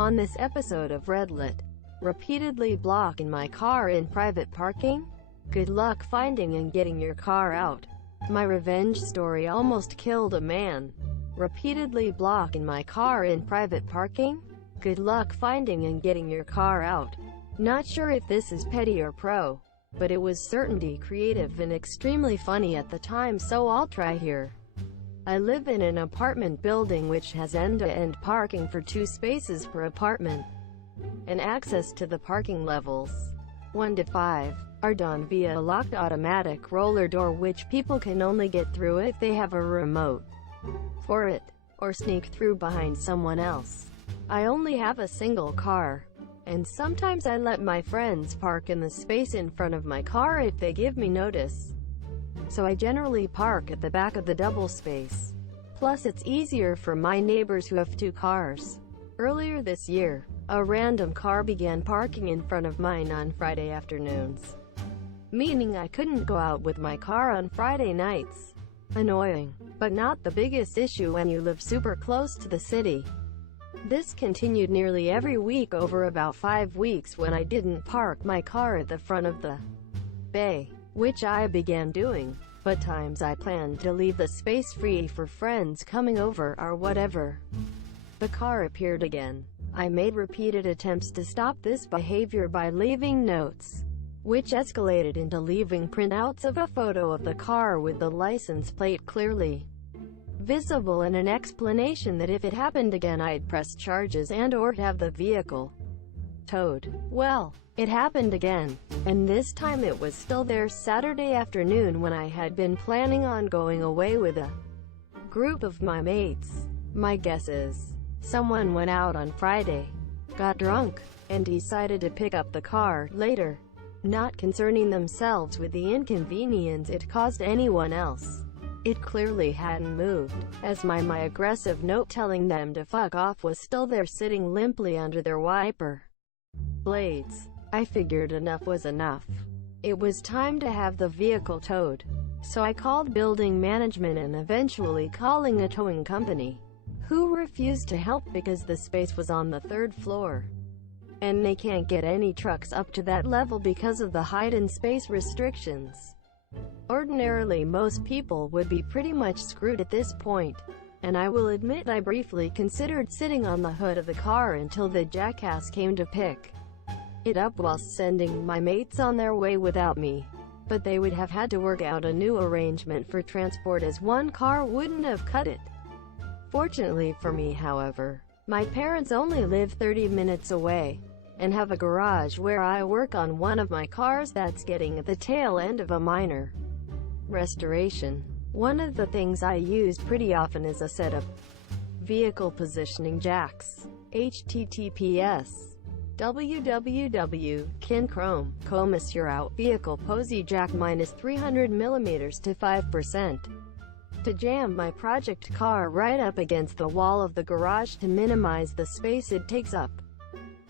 On this episode of Redlit, repeatedly blocking my car in private parking? Good luck finding and getting your car out. My revenge story almost killed a man. Repeatedly blocking my car in private parking? Good luck finding and getting your car out. Not sure if this is petty or pro, but it was certainly creative and extremely funny at the time, so I'll try here. I live in an apartment building which has end-to-end parking for 2 spaces per apartment, and access to the parking levels 1 to 5 are done via a locked automatic roller door which people can only get through if they have a remote for it, or sneak through behind someone else. I only have a single car, and sometimes I let my friends park in the space in front of my car if they give me notice. So I generally park at the back of the double space. Plus it's easier for my neighbors who have 2 cars. Earlier this year, a random car began parking in front of mine on Friday afternoons, meaning I couldn't go out with my car on Friday nights. Annoying, but not the biggest issue when you live super close to the city. This continued nearly every week over about 5 weeks when I didn't park my car at the front of the bay, which I began doing, but times I planned to leave the space free for friends coming over or whatever. The car appeared again. I made repeated attempts to stop this behavior by leaving notes, which escalated into leaving printouts of a photo of the car with the license plate clearly visible and an explanation that if it happened again I'd press charges and/or have the vehicle towed. Well, it happened again, and this time it was still there Saturday afternoon when I had been planning on going away with a group of my mates. My guess is, someone went out on Friday, got drunk, and decided to pick up the car later, not concerning themselves with the inconvenience it caused anyone else. It clearly hadn't moved, as my aggressive note telling them to fuck off was still there sitting limply under their wiper blades. I figured enough was enough. It was time to have the vehicle towed. So I called building management and eventually calling a towing company, who refused to help because the space was on the 3rd floor, and they can't get any trucks up to that level because of the height and space restrictions. Ordinarily most people would be pretty much screwed at this point, and I will admit I briefly considered sitting on the hood of the car until the jackass came to pick it up while sending my mates on their way without me. But they would have had to work out a new arrangement for transport as one car wouldn't have cut it. Fortunately for me, however, my parents only live 30 minutes away, and have a garage where I work on one of my cars that's getting at the tail end of a minor restoration. One of the things I use pretty often is a set of vehicle positioning jacks. https www.kinchrome.com out vehicle posy jack minus 300mm to 5%. To jam my project car right up against the wall of the garage to minimize the space it takes up.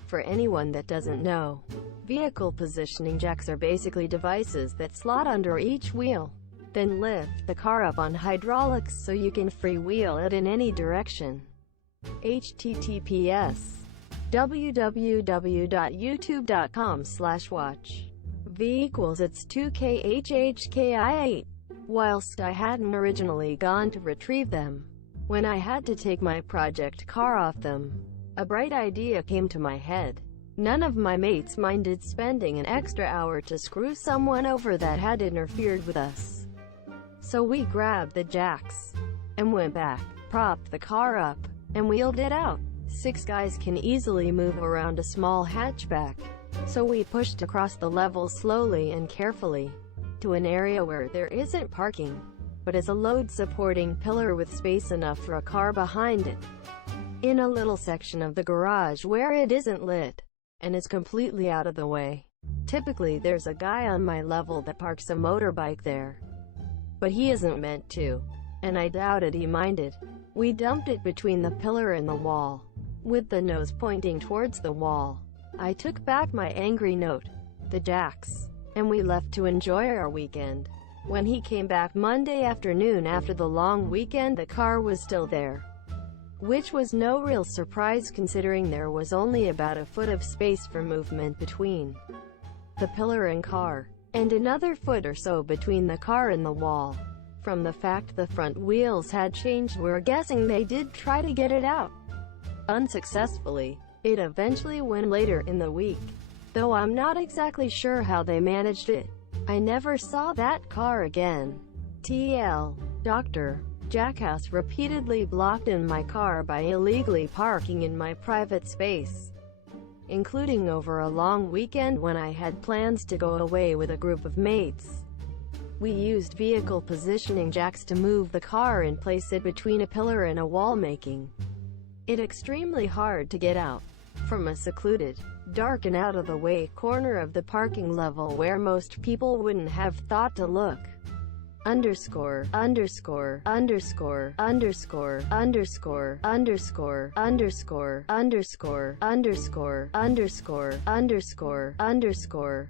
For anyone that doesn't know, vehicle positioning jacks are basically devices that slot under each wheel, then lift the car up on hydraulics so you can freewheel it in any direction. https www.youtube.com/watch v equals it's 2khhki8. Whilst I hadn't originally gone to retrieve them, when I had to take my project car off them, a bright idea came to my head. None of my mates minded spending an extra hour to screw someone over that had interfered with us. So we grabbed the jacks and went back, propped the car up, and wheeled it out. 6 guys can easily move around a small hatchback, so we pushed across the level slowly and carefully to an area where there isn't parking, but is a load-supporting pillar with space enough for a car behind it, in a little section of the garage where it isn't lit, and is completely out of the way. Typically there's a guy on my level that parks a motorbike there, but he isn't meant to, and I doubted he minded. We dumped it between the pillar and the wall, with the nose pointing towards the wall. I took back my angry note, the jacks, and we left to enjoy our weekend. When he came back Monday afternoon after the long weekend, the car was still there. which was no real surprise considering there was only about a foot of space for movement between the pillar and car, and another foot or so between the car and the wall. From the fact the front wheels had changed, we're guessing they did try to get it out. Unsuccessfully. It eventually went later in the week, though I'm not exactly sure how they managed it. I never saw that car again. TL. Dr. Jackass repeatedly blocked in my car by illegally parking in my private space, including over a long weekend when I had plans to go away with a group of mates. We used vehicle positioning jacks to move the car and place it between a pillar and a wall, making it extremely hard to get out from a secluded, dark and out-of-the-way corner of the parking level where most people wouldn't have thought to look. Underscore, underscore, underscore, underscore, underscore, underscore, underscore, underscore, underscore, underscore, underscore, underscore, underscore, underscore,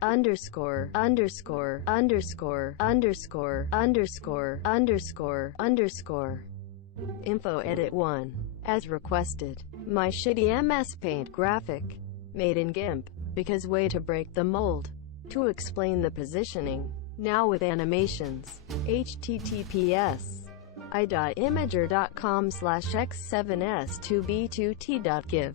underscore, underscore, underscore, underscore, underscore. Info edit 1. As requested. My shitty MS Paint graphic. Made in GIMP. Because way to break the mold. To explain the positioning. Now with animations. https i.imager.com/x7s2b2t.give.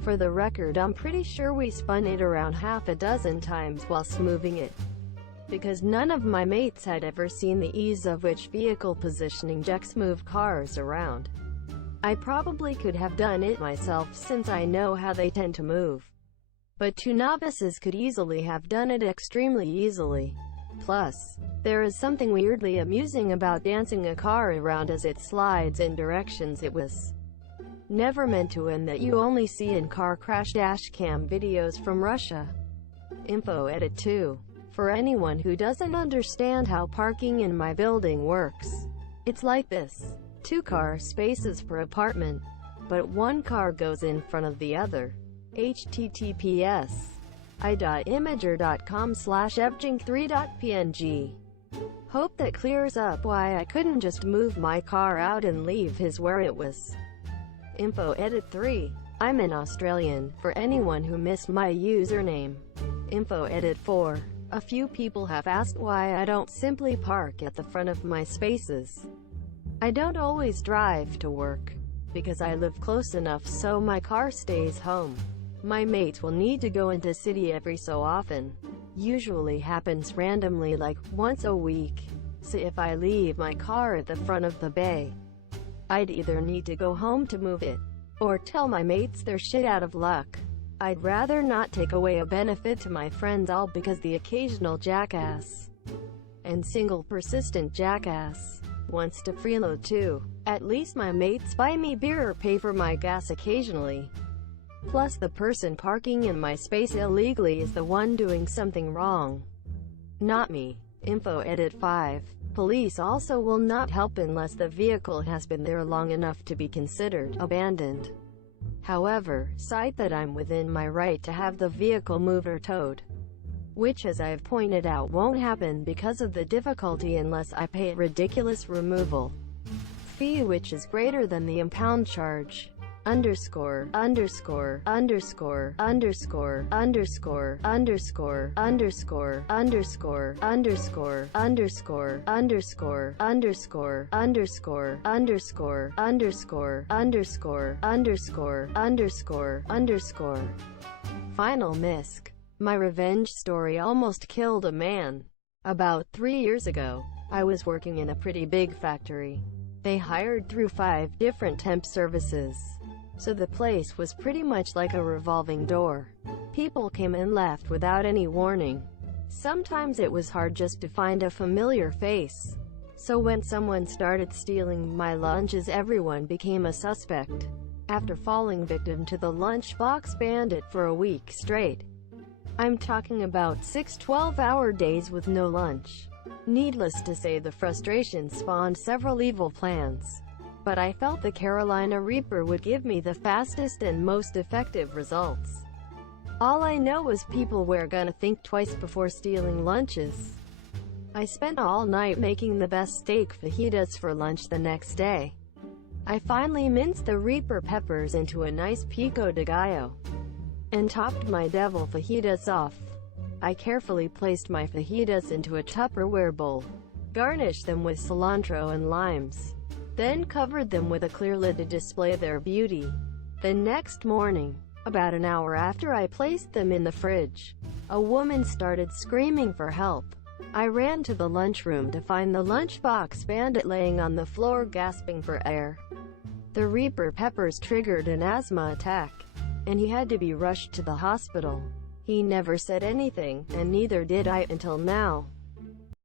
For the record, I'm pretty sure we spun it around half a dozen times whilst moving it, because none of my mates had ever seen the ease of which vehicle positioning jacks move cars around. I probably could have done it myself since I know how they tend to move, but two novices could easily have done it extremely easily. Plus, there is something weirdly amusing about dancing a car around as it slides in directions it was never meant to, and that you only see in car crash dash cam videos from Russia. Info edit 2. For anyone who doesn't understand how parking in my building works, it's like this. 2 car spaces per apartment, but one car goes in front of the other. https i.imager.com/evjing3.png. Hope that clears up why I couldn't just move my car out and leave his where it was. Info edit 3. I'm an Australian, for anyone who missed my username. Info edit 4. A few people have asked why I don't simply park at the front of my spaces. I don't always drive to work, because I live close enough so my car stays home. My mates will need to go into city every so often. Usually happens randomly, like once a week. So if I leave my car at the front of the bay, I'd either need to go home to move it, or tell my mates they're shit out of luck. I'd rather not take away a benefit to my friends, all because the occasional jackass, and single persistent jackass, wants to freeload too. At least my mates buy me beer or pay for my gas occasionally. Plus the person parking in my space illegally is the one doing something wrong, not me. Info edit 5. Police also will not help unless the vehicle has been there long enough to be considered abandoned. However, cite that I'm within my right to have the vehicle moved or towed, which, as I've pointed out, won't happen because of the difficulty unless I pay a ridiculous removal fee which is greater than the impound charge. Underscore, underscore, underscore, underscore, underscore, underscore, underscore, underscore, underscore, underscore, underscore, underscore, underscore, underscore, underscore, underscore, underscore, underscore, underscore. Final misc. My revenge story almost killed a man. About 3 years ago, I was working in a pretty big factory. They hired through 5 different temp services, so the place was pretty much like a revolving door. People came and left without any warning. Sometimes it was hard just to find a familiar face. So when someone started stealing my lunches, everyone became a suspect. After falling victim to the lunchbox bandit for a week straight. I'm talking about 6 12-hour days with no lunch. Needless to say, the frustration spawned several evil plans. But I felt the Carolina Reaper would give me the fastest and most effective results. All I know was people were gonna think twice before stealing lunches. I spent all night making the best steak fajitas for lunch the next day. I finally minced the Reaper peppers into a nice pico de gallo, and topped my devil fajitas off. I carefully placed my fajitas into a Tupperware bowl, garnished them with cilantro and limes, then covered them with a clear lid to display their beauty. The next morning, about an hour after I placed them in the fridge, a woman started screaming for help. I ran to the lunchroom to find the lunchbox bandit laying on the floor gasping for air. The Reaper peppers triggered an asthma attack, and he had to be rushed to the hospital. He never said anything, and neither did I until now.